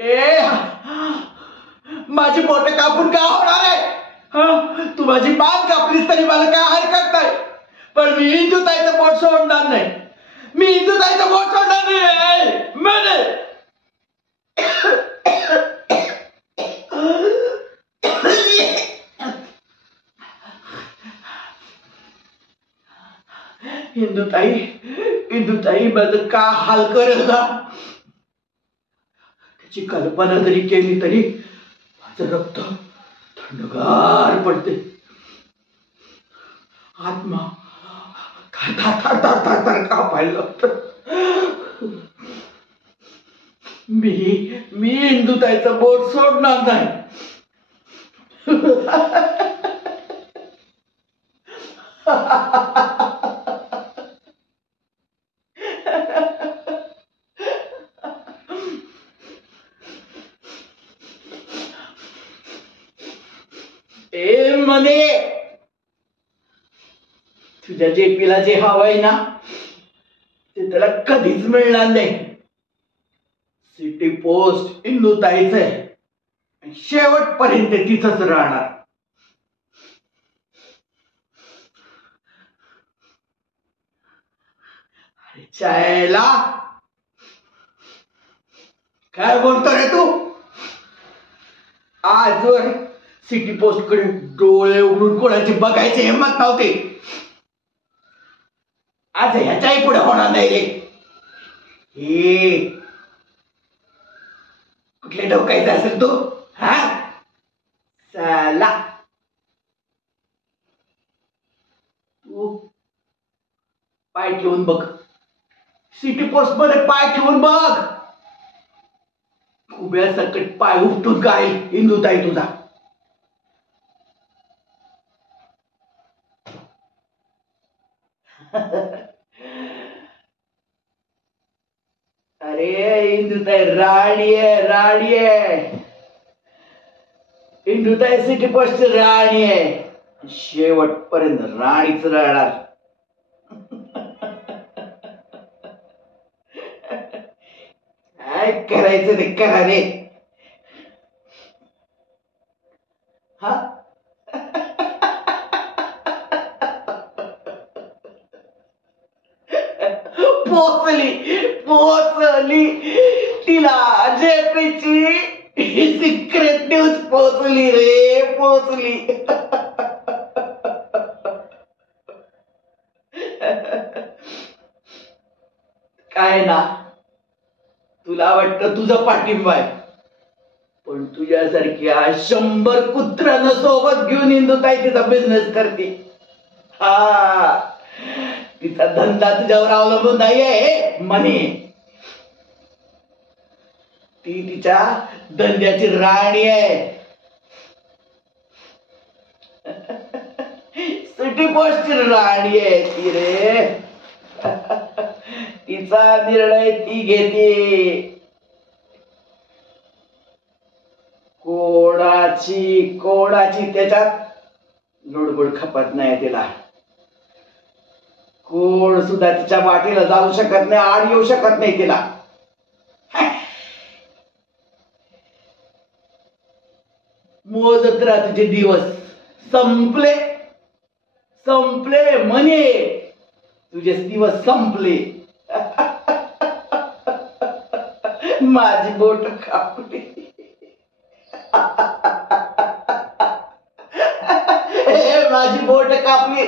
ए माझी बोट कापून का होणार आहे? तू माझी मान कापलीस तरी मला काय हरकत नाही, पण मी इंदुताईचं बोट सोडणार नाही. मी इंदुताईचं बोट सोडणार नाही म्हणे. इंदुताई माझं का हाल करेल ना, त्याची कल्पना जरी केली तरी माझं रक्त थंडगार पडते. आत्मा थर थर थर थर कापायला लागतं. मी इंदुताईचं बोट सोडणार नाही. ए मने, तुझ्या जेपीला जे हवंय ना ते त्याला कधीच मिळणार नाही. सिटी पोस्ट इंदुताईच आहे, शेवटपर्यंत तिथंच राहणार. चायला काय बोलतो रे तू? आजवर सिटी पोस्ट कडे डोळे उघडून कोणाची बघायची हिंमत नव्हती. आज ह्याच्याही पुढे होणार नाही रे. हे कुठले डोकायचं असेल तू? हा चला तू पाय ठेवून बघ, सिटी पोस्ट मध्ये पाय ठेवून बघ. उभ्या सकट पाय उपटून गाईल इंदुताई तुझा. अरे इंदुताई राणी आहे. इंदुताई सिटी पोस्ट राणी आहे, शेवटपर्यंत राणीच राहणार. काय करायचं ते करा रे. हा पोचली तिला जेपीची सिक्रेट न्यूज पोचली रे, पोचली. काय ना, तुला वाटतं तुझं पाठिंबा आहे, पण तुझ्यासारख्या 100 कुत्रांना सोबत घेऊन इंदुताई तिचा बिझनेस करते. हा तिचा धंदा तुझ्यावर अवलंबून नाहीये म्हणे. ती तिच्या धंद्याची राणी आहे. सिटी पोस्टची राणी आहे ती रे. तिचा निर्णय ती घेते. कोणाची त्याच्यात लुडबुड खपत नाही तिला. कोण सुद्धा तिच्या वाटेला जाऊ शकत नाही, आड येऊ शकत नाही तिला. मोजत राहा तुझे दिवस. संपले म्हणे, तुझे दिवस संपले. माझी बोट कापली. माझी बोट कापली.